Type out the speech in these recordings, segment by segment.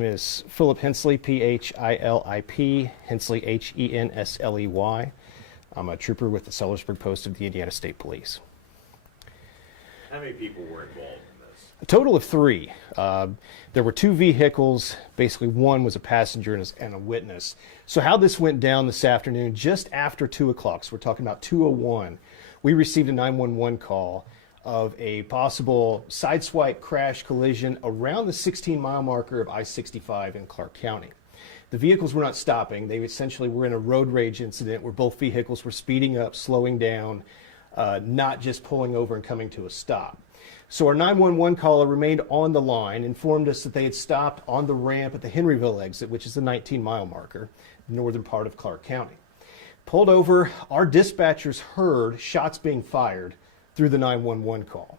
Is Philip Hensley, P-H-I-L-I-P, Hensley, H-E-N-S-L-E-Y. I'm a trooper with the Sellersburg Post of the Indiana State Police. How many people were involved in this? A total of 3. There were 2 vehicles. Basically, one was a passenger and a witness. So how this went down this afternoon, just after 2 o'clock, so we're talking about 2:01, we received a 911 call of a possible sideswipe crash collision around the 16-mile marker of I-65 in Clark County. The vehicles were not stopping. They essentially were in a road rage incident where both vehicles were speeding up, slowing down, not just pulling over and coming to a stop. So our 911 caller remained on the line, informed us that they had stopped on the ramp at the Henryville exit, which is the 19-mile marker, the northern part of Clark County. Pulled over, our dispatchers heard shots being fired through the 911 call.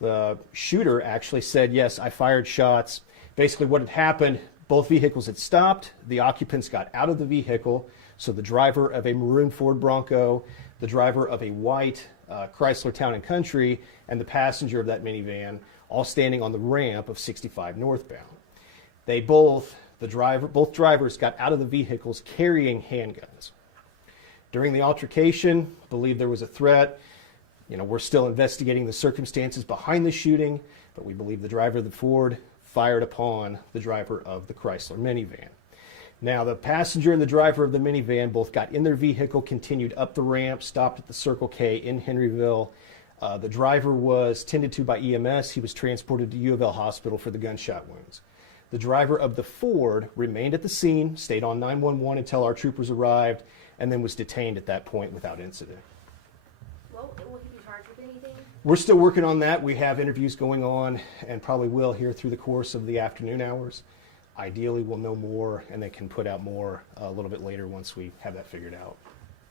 The shooter actually said, yes, I fired shots. Basically what had happened, both vehicles had stopped, the occupants got out of the vehicle, so the driver of a maroon Ford Bronco, the driver of a white Chrysler Town & Country, and the passenger of that minivan, all standing on the ramp of 65 northbound. They both drivers got out of the vehicles carrying handguns. During the altercation, believed there was a threat. We're still investigating the circumstances behind the shooting, but we believe the driver of the Ford fired upon the driver of the Chrysler minivan. Now, the passenger and the driver of the minivan both got in their vehicle, continued up the ramp, stopped at the Circle K in Henryville. The driver was tended to by EMS. He was transported to U of L Hospital for the gunshot wounds. The driver of the Ford remained at the scene, stayed on 911 until our troopers arrived, and then was detained at that point without incident. Will he be charged with anything? We're still working on that. We have interviews going on and probably will here through the course of the afternoon hours. Ideally, we'll know more and they can put out more a little bit later once we have that figured out.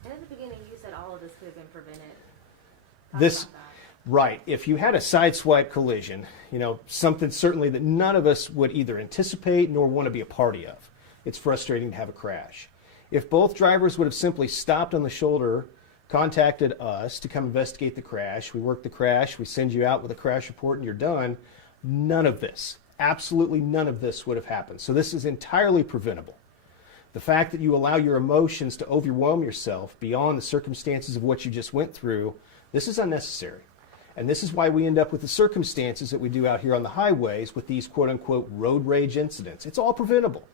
And at the beginning, you said all of this could have been prevented. Right. If you had a sideswipe collision, something certainly that none of us would either anticipate nor want to be a party of. It's frustrating to have a crash. If both drivers would have simply stopped on the shoulder, contacted us to come investigate the crash, we work the crash, we send you out with a crash report and you're done, none of this, absolutely none of this would have happened. So this is entirely preventable. The fact that you allow your emotions to overwhelm yourself beyond the circumstances of what you just went through, this is unnecessary. And this is why we end up with the circumstances that we do out here on the highways with these quote-unquote road rage incidents. It's all preventable.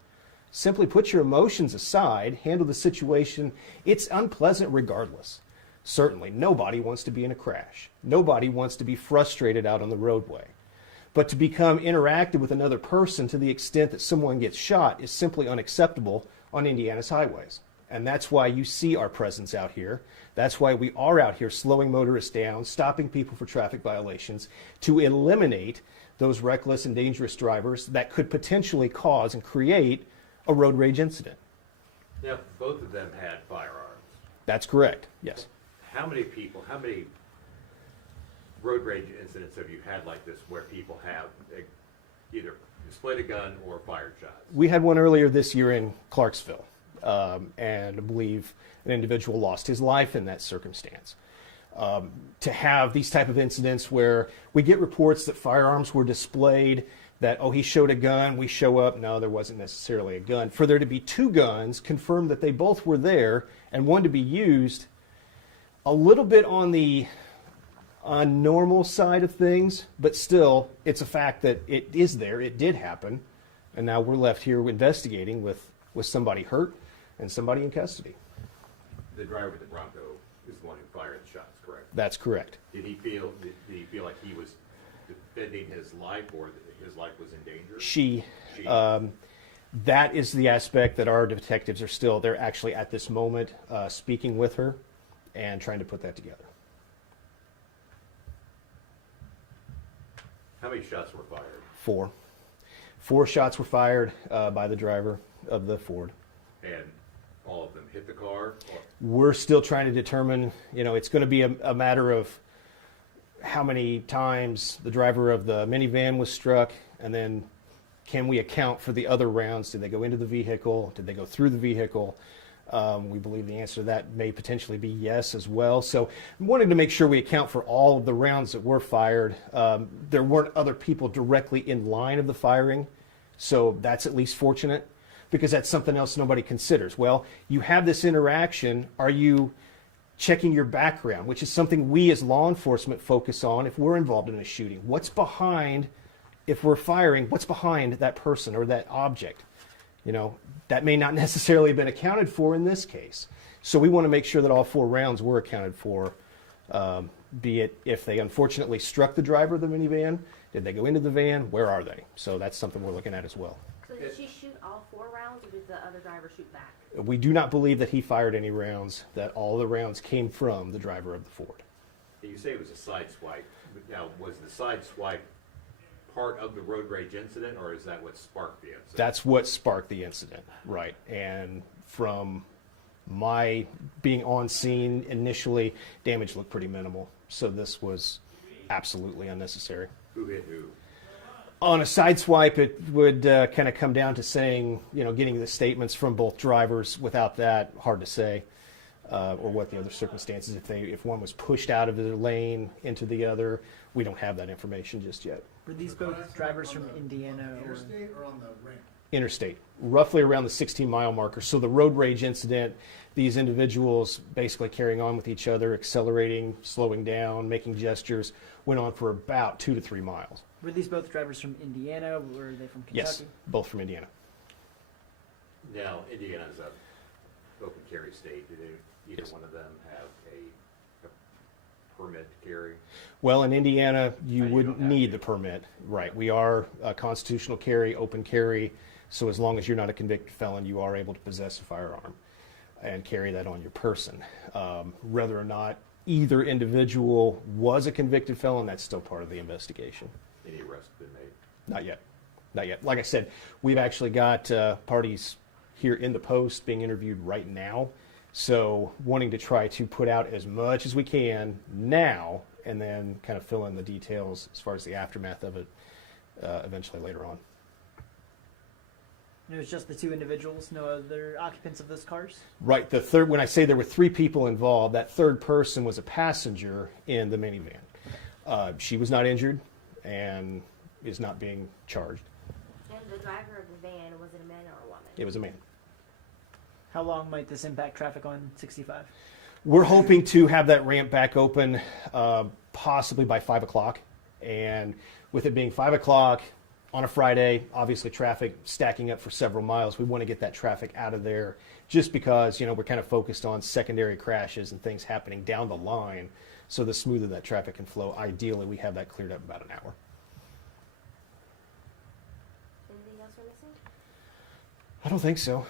Simply put your emotions aside, handle the situation. It's unpleasant regardless. Certainly, nobody wants to be in a crash. Nobody wants to be frustrated out on the roadway. But to become interactive with another person to the extent that someone gets shot is simply unacceptable on Indiana's highways. And that's why you see our presence out here. That's why we are out here slowing motorists down, stopping people for traffic violations to eliminate those reckless and dangerous drivers that could potentially cause and create a road rage incident. Now, both of them had firearms. That's correct, yes. How many road rage incidents have you had like this where people have either displayed a gun or fired shots? We had one earlier this year in Clarksville, and I believe an individual lost his life in that circumstance. To have these type of incidents where we get reports that firearms were displayed, that, oh, he showed a gun, we show up, no, there wasn't necessarily a gun. For there to be 2 guns, confirmed that they both were there, and one to be used, a little bit on the normal side of things, but still, it's a fact that it is there, it did happen, and now we're left here investigating with somebody hurt and somebody in custody. The driver of the Bronco is the one who fired the shots, correct? That's correct. Did he feel like he was defending his life or that his life was in danger? She. That is the aspect that our detectives are still, they're actually at this moment speaking with her and trying to put that together. How many shots were fired? 4. 4 shots were fired by the driver of the Ford. And all of them hit the car? We're still trying to determine, it's going to be a matter of how many times the driver of the minivan was struck, and then can we account for the other rounds? Did they go into the vehicle? Did they go through the vehicle? We believe the answer to that may potentially be yes as well. So we wanted to make sure we account for all of the rounds that were fired. There weren't other people directly in line of the firing, So that's at least fortunate, because that's something else nobody considers. Well, you have this interaction. Are you checking your background, which is something we as law enforcement focus on if we're involved in a shooting? What's behind, if we're firing, what's behind that person or that object? You know, that may not necessarily have been accounted for in this case. So we want to make sure that all 4 rounds were accounted for, be it if they unfortunately struck the driver of the minivan, did they go into the van, where are they? So that's something we're looking at as well. So did she shoot all 4 rounds, or did the other driver shoot back? We do not believe that he fired any rounds, that all the rounds came from the driver of the Ford. You say it was a side swipe, but now, was the side swipe part of the road rage incident, or is that what sparked the incident? That's what sparked the incident, right? And from my being on scene initially, damage looked pretty minimal. So this was absolutely unnecessary. Who hit who? On a side swipe, it would kind of come down to saying, you know, getting the statements from both drivers. Without that, hard to say, or what the other circumstances. If one was pushed out of the lane into the other, we don't have that information just yet. Were these both drivers from Indiana? Or? Interstate or on the ramp? Interstate, roughly around the 16-mile marker. So the road rage incident, these individuals basically carrying on with each other, accelerating, slowing down, making gestures, went on for about 2 to 3 miles. Were these both drivers from Indiana? Were they from Kentucky? Yes, both from Indiana. Now, Indiana's a open carry state. Do they, either Yes. one of them have a permit to carry? Well, in Indiana, you You wouldn't don't have need to. the permit. Right. We are a constitutional carry, open carry. So as long as you're not a convicted felon, you are able to possess a firearm and carry that on your person. Whether or not either individual was a convicted felon, that's still part of the investigation. Any arrests been made? Not yet. Not yet. Like I said, we've actually got parties here in the post being interviewed right now. So wanting to try to put out as much as we can now and then kind of fill in the details as far as the aftermath of it eventually later on. And it was just the 2 individuals, no other occupants of those cars? Right. The third, when I say there were 3 people involved, that third person was a passenger in the minivan. She was not injured and is not being charged. And the driver of the van, was it a man or a woman? It was a man. How long might this impact traffic on 65? We're hoping to have that ramp back open possibly by 5 o'clock. And with it being 5 o'clock on a Friday, obviously traffic stacking up for several miles, we want to get that traffic out of there just because, you know, we're kind of focused on secondary crashes and things happening down the line. So the smoother that traffic can flow, ideally we have that cleared up about an hour. Anything else we're missing? I don't think so.